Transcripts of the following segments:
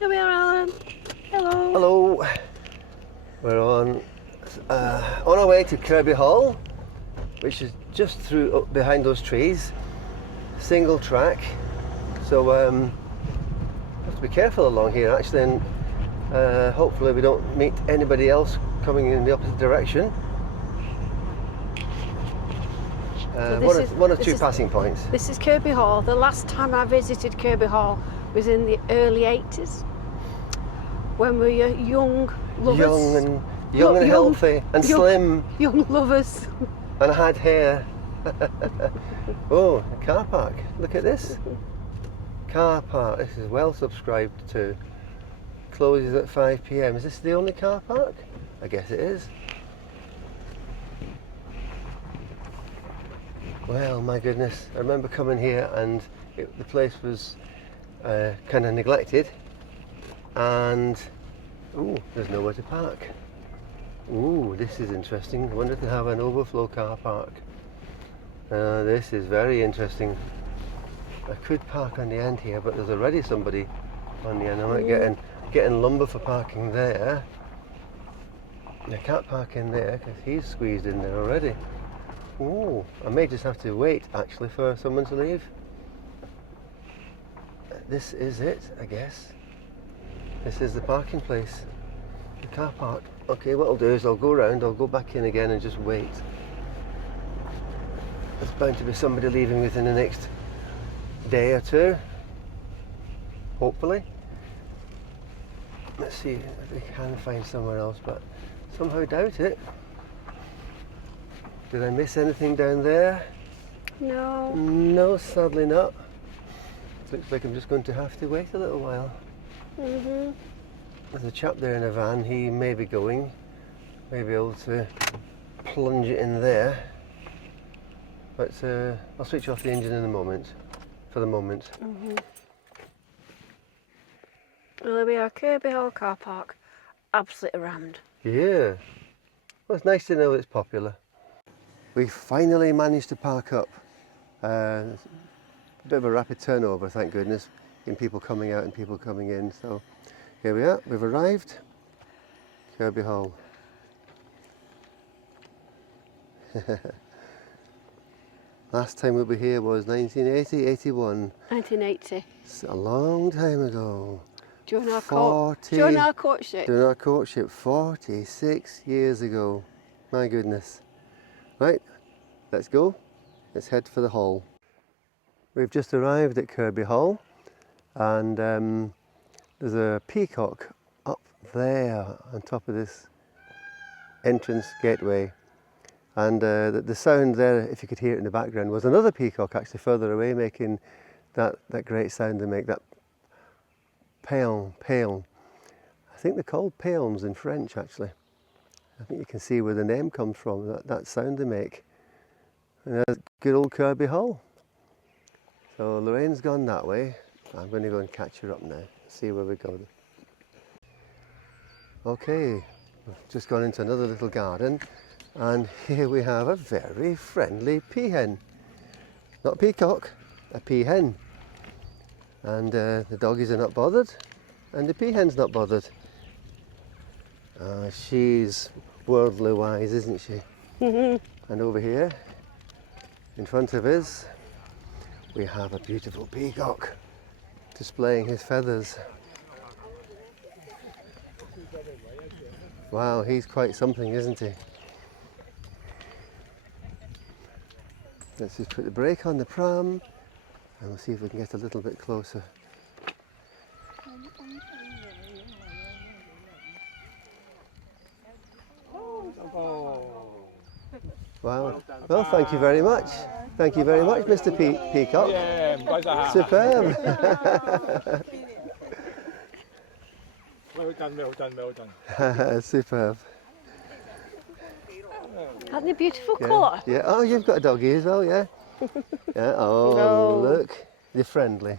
Here we are, Alan. Hello. Hello. We're on our way to Kirby Hall, which is just through up behind those trees. Single track, so have to be careful along here actually, and hopefully we don't meet anybody else coming in the opposite direction. One or two passing points. This is Kirby Hall. The last time I visited Kirby Hall was in the early 80s, when we were young lovers. Young and healthy and slim. Young lovers. And had hair. Oh, a car park. Look at this. Car park. This is well subscribed to. Closes at 5 p.m. Is this the only car park? I guess it is. Well, my goodness. I remember coming here and the place was kind of neglected. And, ooh, there's nowhere to park. Ooh, this is interesting. I wonder if they have an overflow car park. This is very interesting. I could park on the end here, but there's already somebody on the end. I might getting lumber for parking there. I can't park in there because he's squeezed in there already. Ooh, I may just have to wait actually for someone to leave. This is it, I guess. This is the parking place. The car park. Okay, what I'll do is I'll go around, I'll go back in again and just wait. There's bound to be somebody leaving within the next day or two. Hopefully. Let's see if we can find somewhere else, but somehow doubt it. Did I miss anything down there? No. No, sadly not. Looks like I'm just going to have to wait a little while. Mhm. There's a chap there in a van. He may be going. May be able to plunge it in there. But I'll switch off the engine in a moment. For the moment. Mhm. Well, there we are, Kirby Hall car park. Absolutely rammed. Yeah. Well, it's nice to know it's popular. We finally managed to park up. A bit of a rapid turnover, thank goodness, in people coming out and people coming in. So here we are, we've arrived. Kirby Hall. Last time we were here was 1980, 81. 1980. It's a long time ago. During our courtship. During our courtship, 46 years ago. My goodness. Right, let's go. Let's head for the hall. We've just arrived at Kirby Hall, and there's a peacock up there on top of this entrance gateway. And the sound there, if you could hear it in the background, was another peacock actually further away making that great sound they make, that paon. I think they're called paons in French actually. I think you can see where the name comes from, that sound they make. And that's good old Kirby Hall. So Lorraine's gone that way. I'm going to go and catch her up now, see where we go. Okay, we've just gone into another little garden, and here we have a very friendly peahen. Not a peacock, a peahen. And the doggies are not bothered, and the peahen's not bothered. She's worldly wise, isn't she? And over here, in front of us, we have a beautiful peacock displaying his feathers. Wow, he's quite something, isn't he? Let's just put the brake on the pram and we'll see if we can get a little bit closer. Wow. Well, thank you very much. Thank you very much, Mr. Peacock. Superb. Well done. Superb. Aren't they beautiful colour? Yeah. Oh, you've got a doggy as well, yeah? Yeah. Oh, No. look. They're friendly.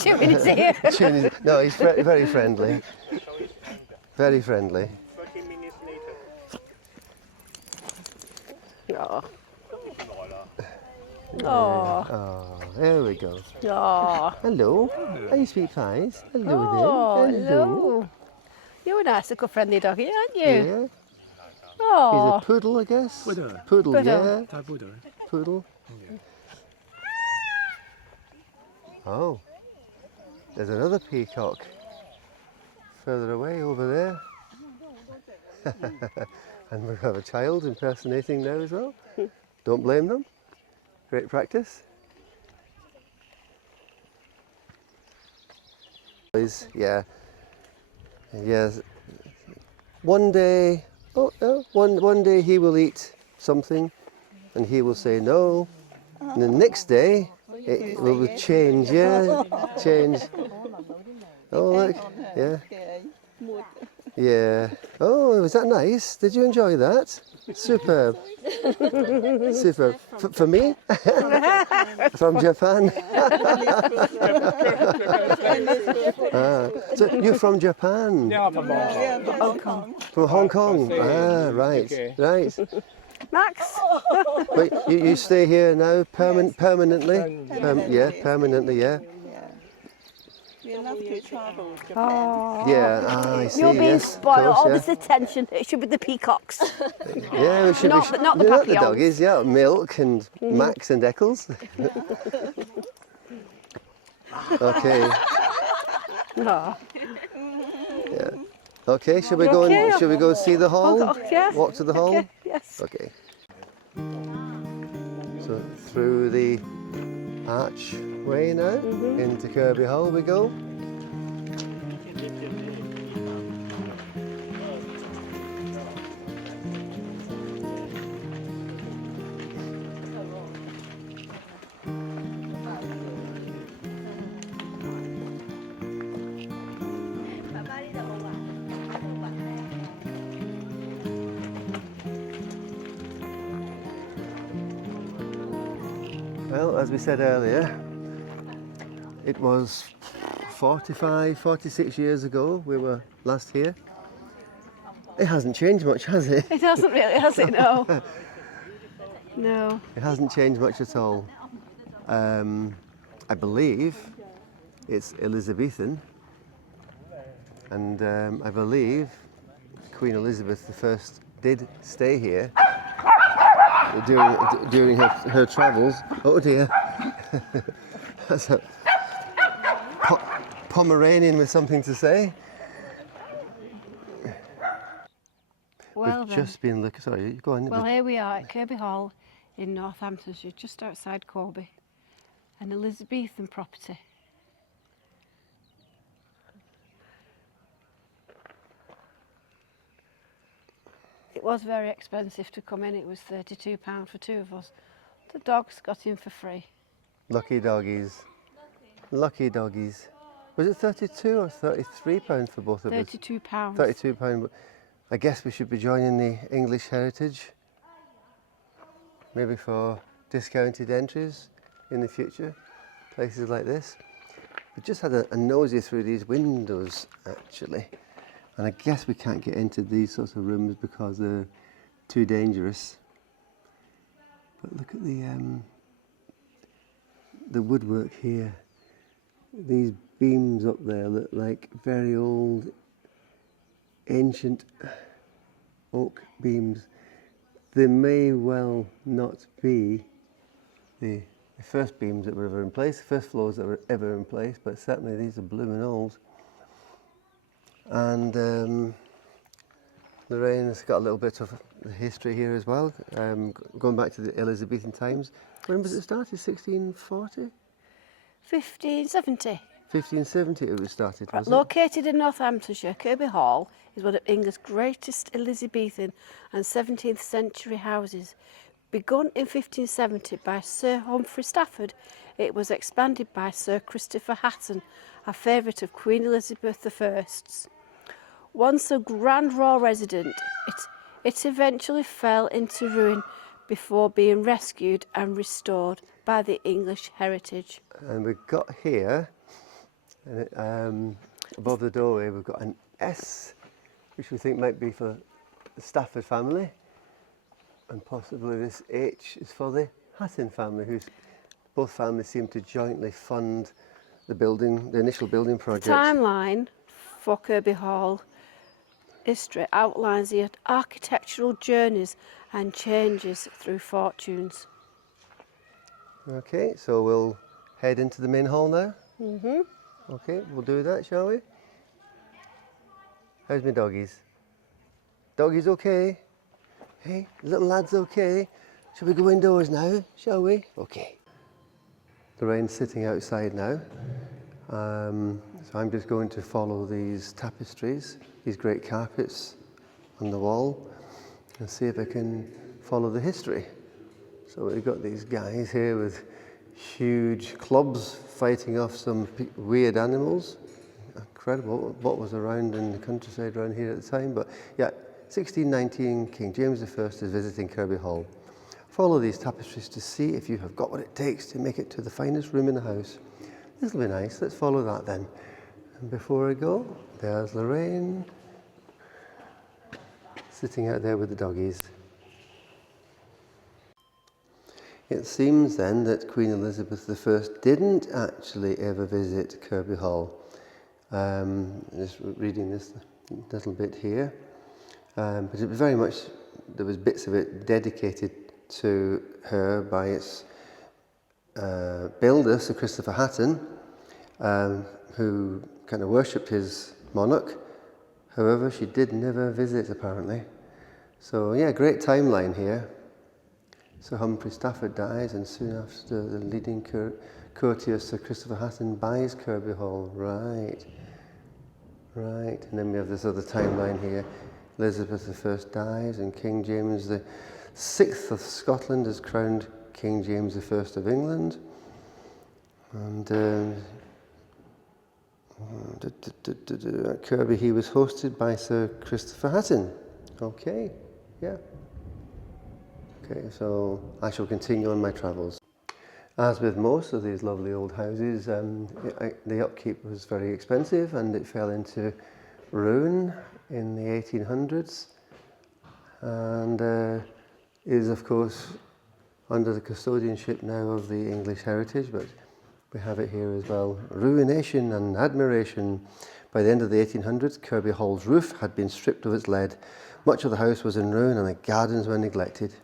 Chewing his ear. No, he's very friendly. Very friendly. 30 minutes later. Oh.耐啦。Oh. Oh. there we go. Oh, Hello. Are you sweet pies? Hello oh, there. hello. You're a nice little friendly doggy, aren't you? Yeah. He's Oh, a poodle, I guess. Poodle. Poodle, Poodle. yeah. Thai poodle. Poodle. Yeah. Oh, there's another peacock further away over there. And we have a child impersonating now as well. Don't blame them. Great practice. Yeah. Yes. One day, one day he will eat something and he will say no. And the next day it will change, yeah, change. Oh, look, yeah. Yeah. Oh, was that nice? Did you enjoy that? Superb. Superb. For me? From Japan? So you're from Japan? Yeah, from Hong Kong. From Hong Kong? Ah, right. Okay. Right. Max. Wait, you stay here now permanently? Yeah, permanently, yeah. We love to travel Japan. Oh, Yeah, I see. you're being yes, of spoiled. course, All yeah. this attention, it should be the peacocks. Yeah, we should Not be. the- not the not the papillons. doggies, yeah. Milk and Max and Eccles. Okay. Oh. Yeah. Okay. Should we go and should we go and see the hall? Yeah. Walk to the hall. Okay, yes. Okay. So through the archway now into Kirby Hall we go. Well, as we said earlier, it was 45, 46 years ago we were last here. It hasn't changed much, has it? It hasn't really, has it? No. No. It hasn't changed much at all. I believe it's Elizabethan, and I believe Queen Elizabeth I did stay here during her travels. Oh dear, that's a Pomeranian with something to say. Well We've then. just been looking. Sorry, go on. Well, here we are at Kirby Hall in Northamptonshire, just outside Corby, an Elizabethan property. It was very expensive to come in. It was £32 for two of us. The dogs got in for free. Lucky doggies. Lucky doggies. Was it 32 or 33 pounds for both of us? £32. £32. I guess we should be joining the English Heritage. Maybe for discounted entries in the future. Places like this. We just had a nosy through these windows actually. And I guess we can't get into these sorts of rooms because they're too dangerous. But look at the woodwork here. These beams up there look like very old, ancient oak beams. They may well not be the first beams that were ever in place, the first floors that were ever in place, but certainly these are blooming old. And Lorraine has got a little bit of the history here as well, going back to the Elizabethan times. When was it started? 1640? 1570. 1570 it was started, was it? Located in Northamptonshire, Kirby Hall is one of England's greatest Elizabethan and 17th century houses. Begun in 1570 by Sir Humphrey Stafford, it was expanded by Sir Christopher Hatton, a favourite of Queen Elizabeth I's. Once a grand royal residence, it eventually fell into ruin before being rescued and restored by the English Heritage. And we've got here, above the doorway, we've got an S, which we think might be for the Stafford family. And possibly this H is for the Hatton family, whose both families seem to jointly fund the building, the initial building project. Timeline for Kirby Hall history outlines the architectural journeys and changes through fortunes. Okay, so we'll head into the main hall now. Mm-hmm. Okay, we'll do that, shall we? How's my doggies? Doggies okay? Hey, little lad's okay? Shall we go indoors now, shall we? Okay. Lorraine's sitting outside now. So I'm just going to follow these tapestries, these great carpets on the wall, and see if I can follow the history. So we've got these guys here with huge clubs fighting off some weird animals. Incredible what was around in the countryside around here at the time. But yeah, 1619, King James I is visiting Kirby Hall. Follow these tapestries to see if you have got what it takes to make it to the finest room in the house. This will be nice. Let's follow that then. And before I go, there's Lorraine sitting out there with the doggies. It seems then that Queen Elizabeth I didn't actually ever visit Kirby Hall. Just reading this little bit here. But it was very much, there was bits of it dedicated to her by its builder, Sir Christopher Hatton, who kind of worshipped his monarch. However, she did never visit apparently. So yeah, great timeline here. Sir Humphrey Stafford dies, and soon after the leading courtier Sir Christopher Hatton buys Kirby Hall. Right. And then we have this other timeline here. Elizabeth I dies, and King James VI of Scotland is crowned King James I of England. And at Kirby, he was hosted by Sir Christopher Hatton. Okay, yeah. Okay, so I shall continue on my travels. As with most of these lovely old houses, the upkeep was very expensive, and it fell into ruin in the 1800s, and is of course under the custodianship now of the English Heritage, but we have it here as well. Ruination and admiration. By the end of the 1800s, Kirby Hall's roof had been stripped of its lead. Much of the house was in ruin and the gardens were neglected.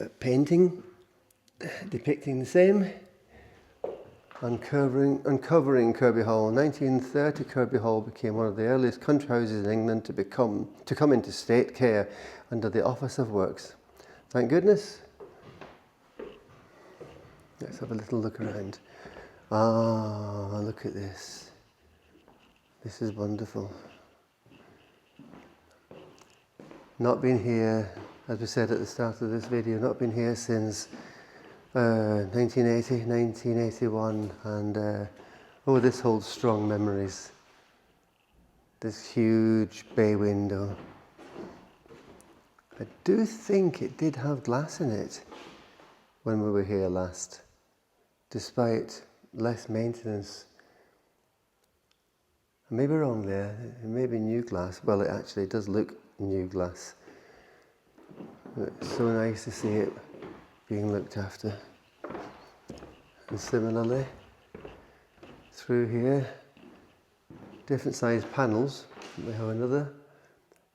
A painting depicting the same. Uncovering Kirby Hall. In 1930, Kirby Hall became one of the earliest country houses in England to come into state care under the Office of Works. Thank goodness. Let's have a little look around. Ah, look at this. This is wonderful. Not been here, as we said at the start of this video, not been here since 1980, 1981, and this holds strong memories. This huge bay window. I do think it did have glass in it when we were here last, despite less maintenance. I may be wrong there, it may be new glass. Well, it actually does look new glass. It's so nice to see it being looked after. And similarly, through here, different sized panels. We have another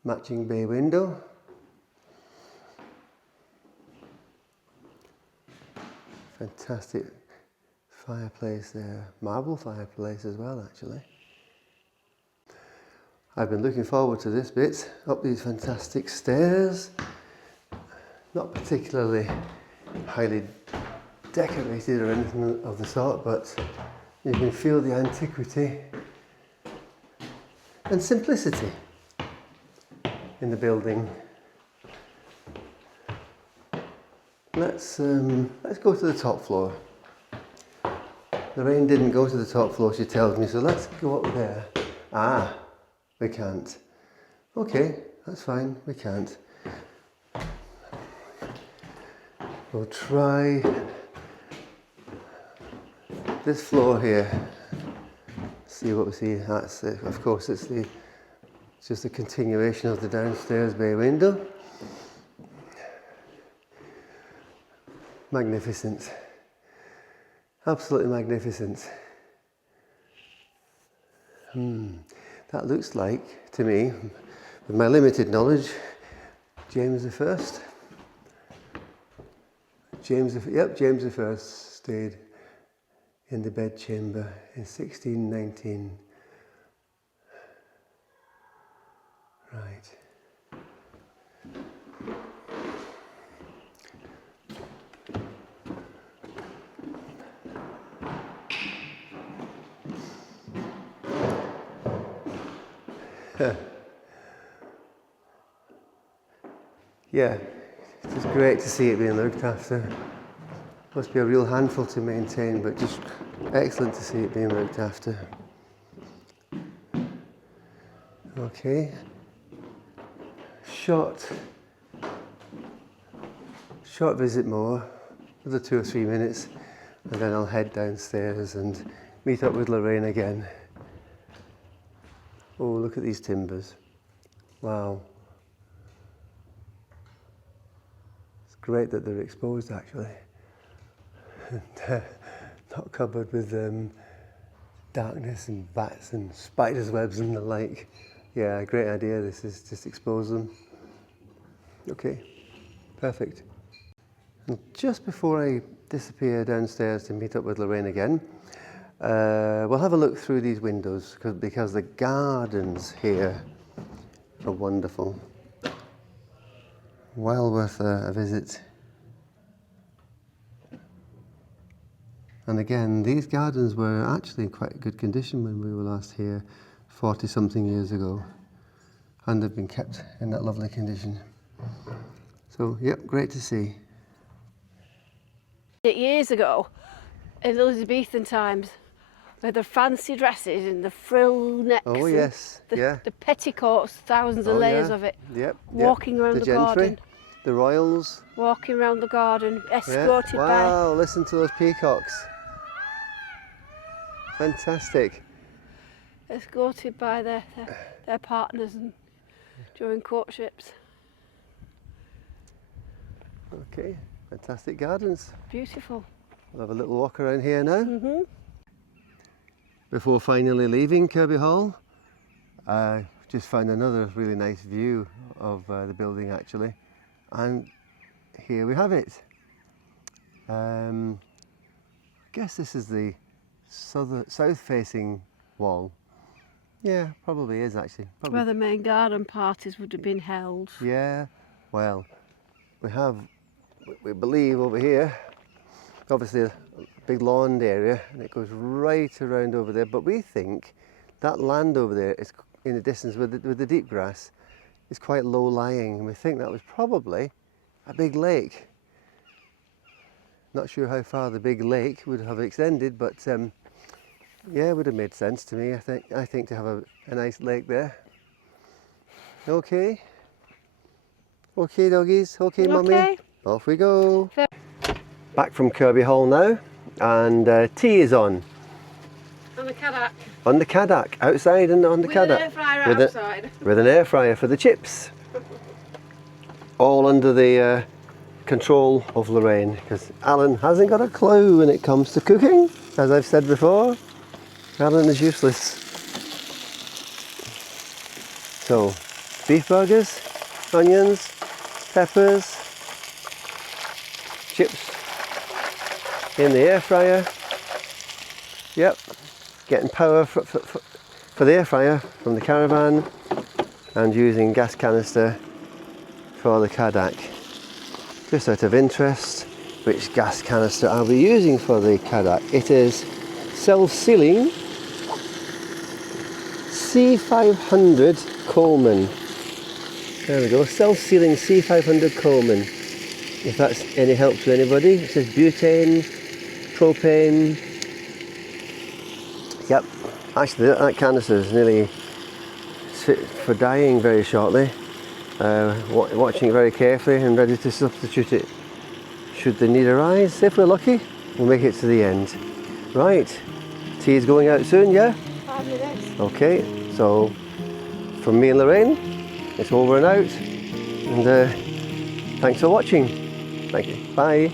matching bay window. Fantastic fireplace there, marble fireplace as well actually. I've been looking forward to this bit, up these fantastic stairs. Not particularly highly decorated or anything of the sort, but you can feel the antiquity and simplicity in the building. Let's go to the top floor. Lorraine didn't go to the top floor, she tells me, so let's go up there. Ah, we can't. Okay, that's fine, we can't. We'll try this floor here. See what we see. That's it. Of course, it's just a continuation of the downstairs bay window. Magnificent. Absolutely magnificent. That looks like, to me, with my limited knowledge, James the First. James I stayed in the bedchamber in 1619. Right. Yeah, it's great to see it being looked after. Must be a real handful to maintain, but just excellent to see it being looked after. Okay, short visit more, another 2 or 3 minutes, and then I'll head downstairs and meet up with Lorraine again. Oh, look at these timbers. Wow. It's great that they're exposed actually. And, not covered with darkness and bats and spiders' webs and the like. Yeah, great idea. This is just expose them. Okay, perfect. And just before I disappear downstairs to meet up with Lorraine again, we'll have a look through these windows because the gardens here are wonderful. Well worth a visit. And again, these gardens were actually in quite good condition when we were last here 40 something years ago, and they've been kept in that lovely condition. So, yep, great to see. Years ago, in Elizabethan times, with the fancy dresses and the frill necks. Oh yes, yeah. The petticoats, thousands of layers of it. Yep. Walking around the garden. The royals. Walking around the garden, escorted by. Wow, listen to those peacocks. Fantastic. Escorted by their partners and during courtships. Okay, fantastic gardens. Beautiful. We'll have a little walk around here now. Mm-hmm. Before finally leaving Kirby Hall, I just found another really nice view of the building actually, and here we have it. I guess this is the south-facing wall. Yeah, probably is actually. Probably. Where the main garden parties would have been held. Yeah, well, we believe over here, obviously a big lawn area, and it goes right around over there, but we think that land over there is in the distance with the deep grass is quite low lying, and we think that was probably a big lake. Not sure how far the big lake would have extended, but yeah, it would have made sense to me. I think to have a nice lake there. Okay. Okay, doggies. Okay, mummy. Off we go. Back from Kirby Hall now, and tea is on. On the Caddock. On the Caddock, outside and on the Caddock. With an air fryer outside. With an air fryer for the chips. All under the control of Lorraine, because Alan hasn't got a clue when it comes to cooking. As I've said before, Alan is useless. So, beef burgers, onions, peppers, chips in the air fryer. Yep, getting power for the air fryer from the caravan, and using gas canister for the Caddock. Just out of interest, which gas canister are we using for the Caddock? It is self-sealing C500 Coleman. There we go, self-sealing C500 Coleman. If that's any help to anybody. It says butane, propane. Yep, actually that canister is nearly fit for dying very shortly. Watching it very carefully and ready to substitute it should the need arise. If we're lucky, we'll make it to the end. Right, tea is going out soon, yeah? 5 minutes. Okay, so from me and Lorraine, it's over and out, and thanks for watching. Thank you. Bye.